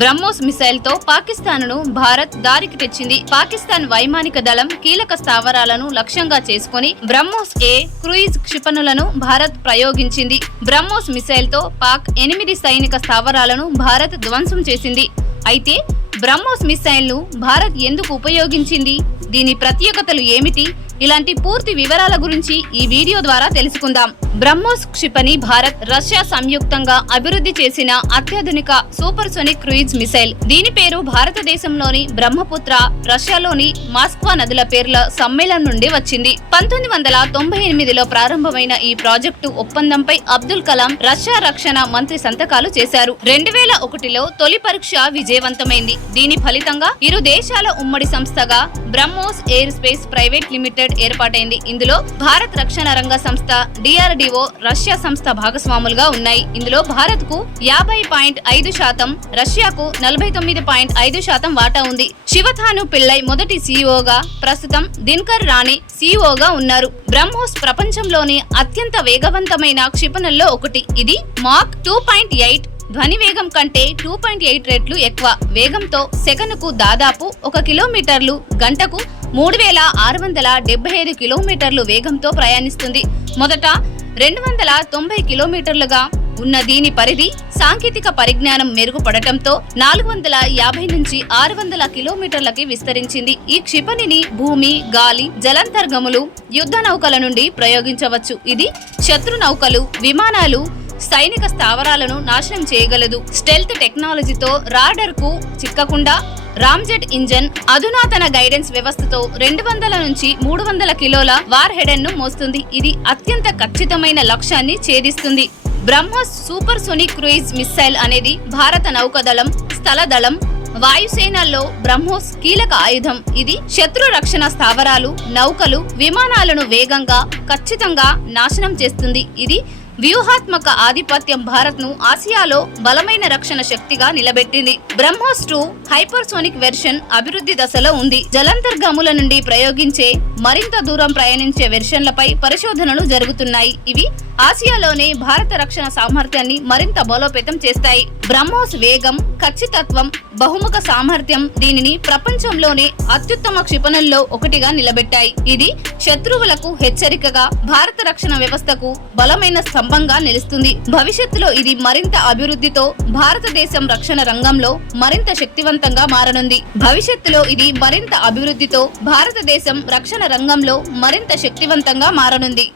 BrahMos missile తో పాకిస్తాన్ ను భారత్ దారికి తెచ్చింది. పాకిస్తాన్ వైమానిక దళం కీలక స్థావరాలను లక్ష్యంగా చేసుకుని బ్రహ్మోస్ ఏ క్రూయిజ్ క్షిపణులను భారత్ ప్రయోగించింది. బ్రహ్మోస్ మిసైల్ తో పాక్ 8 సైనిక స్థావరాలను భారత్ ధ్వంసం చేసింది. అయితే బ్రహ్మోస్ మిసైల్ ను భారత్ ఎందుకు ఉపయోగించింది, దీని ప్రత్యేకతలు ఏమిటి, ఇలాంటి పూర్తి వివరాల గురించి ఈ వీడియో ద్వారా తెలుసుకుందాం. బ్రహ్మోస్ క్షిపణి భారత్, రష్యా సంయుక్తంగా అభివృద్ధి చేసిన అత్యాధునిక సూపర్సోనిక్ క్రూయిజ్ మిసైల్. దీని పేరు భారతదేశంలోని బ్రహ్మపుత్ర, రష్యాలోని మాస్క్వా నదుల పేర్ల సమ్మేళనం నుండి వచ్చింది. 1998లో ప్రారంభమైన ఈ ప్రాజెక్టు ఒప్పందంపై అబ్దుల్ కలాం, రష్యా రక్షణ మంత్రి సంతకాలు చేశారు. 2001లో తొలి పరీక్ష విజయవంతమైంది. దీని ఫలితంగా ఇరు దేశాల ఉమ్మడి సంస్థగా BrahMos aerospace private limited ఏర్పాటైంది. ఇందులో భారత్ రక్షణ రంగ సంస్థ, DRDO, రష్యా సంస్థ భాగస్వాములుగా ఉన్నాయి. ఇందులో భారత్ కు 50.5%, రష్యాకు 49.5% వాటా ఉంది. శివథాను పిల్లై మొదటి CEOగా, ప్రస్తుతం దినకర్ రాణి CEOగా ఉన్నారు. బ్రహ్మోస్ ప్రపంచంలోని అత్యంత వేగవంతమైన క్షిపణుల్లో ఒకటి. ఇది మాక్ 2.8 ధ్వని వేగం కంటే 2.8 రెట్లు ఎక్కువ వేగంతో సెకనుకు దాదాపు 1 కిలోమీటర్లు, గంటకు 3675 కిలోమీటర్లు వేగంతో ప్రయాణిస్తుంది. మొదట 290 కిలోమీటర్లుగా ఉన్న దీని పరిధి సాంకేతిక పరిజ్ఞానం మెరుగుపడటంతో 450 నుంచి 600 కిలోమీటర్లకి విస్తరించింది. ఈ క్షిపణిని భూమి, గాలి, జలాంతర్గములు, యుద్ధ నౌకల నుండి ప్రయోగించవచ్చు. ఇది శత్రు నౌకలు, విమానాలు, సైనిక స్థావరాలను నాశనం చేయగలదు. స్టెల్త్ టెక్నాలజీతో రాడర్ కు చిక్కకుండా రామ్జెట్ ఇంజన్, అధునాతన గైడెన్స్ వ్యవస్థతో 200 నుంచి 300 కిలోల వార్ హెడెన్ ను మోస్తుంది. ఇది అత్యంత ఖచ్చితమైన లక్ష్యాన్ని ఛేదిస్తుంది. BrahMos supersonic cruise missile అనేది భారత నౌకాదళం, స్థల దళం, వాయుసేనల్లో బ్రహ్మోస్ కీలక ఆయుధం. ఇది శత్రు రక్షణ స్థావరాలు, నౌకలు, విమానాలను వేగంగా, ఖచ్చితంగా నాశనం చేస్తుంది. ఇది వ్యూహాత్మక ఆధిపత్యం భారత్ ను ఆసియాలో బలమైన రక్షణ శక్తిగా నిలబెట్టింది. బ్రహ్మోస్ 2 హైపర్సోనిక్ వెర్షన్ అభివృద్ధి దశలో ఉంది. జలాంతర్గాముల నుండి ప్రయోగించే మరింత దూరం ప్రయాణించే వెర్షన్లపై పరిశోధనలు జరుగుతున్నాయి. ఇవి ఆసియాలోనే భారత రక్షణ సామర్థ్యాన్ని మరింత బలోపేతం చేస్తాయి. బ్రహ్మోస్ వేగం, ఖచ్చితత్వం, బహుముఖ సామర్థ్యం దీనిని ప్రపంచంలోనే అత్యుత్తమ క్షిపణుల్లో ఒకటిగా నిలబెట్టాయి. ఇది శత్రువులకు హెచ్చరికగా, భారత రక్షణ వ్యవస్థకు బలమైన స్తంభంగా నిలుస్తుంది. భవిష్యత్తులో ఇది మరింత అభివృద్ధితో భారతదేశం రక్షణ రంగంలో మరింత శక్తివంతంగా మారనుంది. భారతదేశం రక్షణ రంగంలో మరింత శక్తివంతంగా మారనుంది.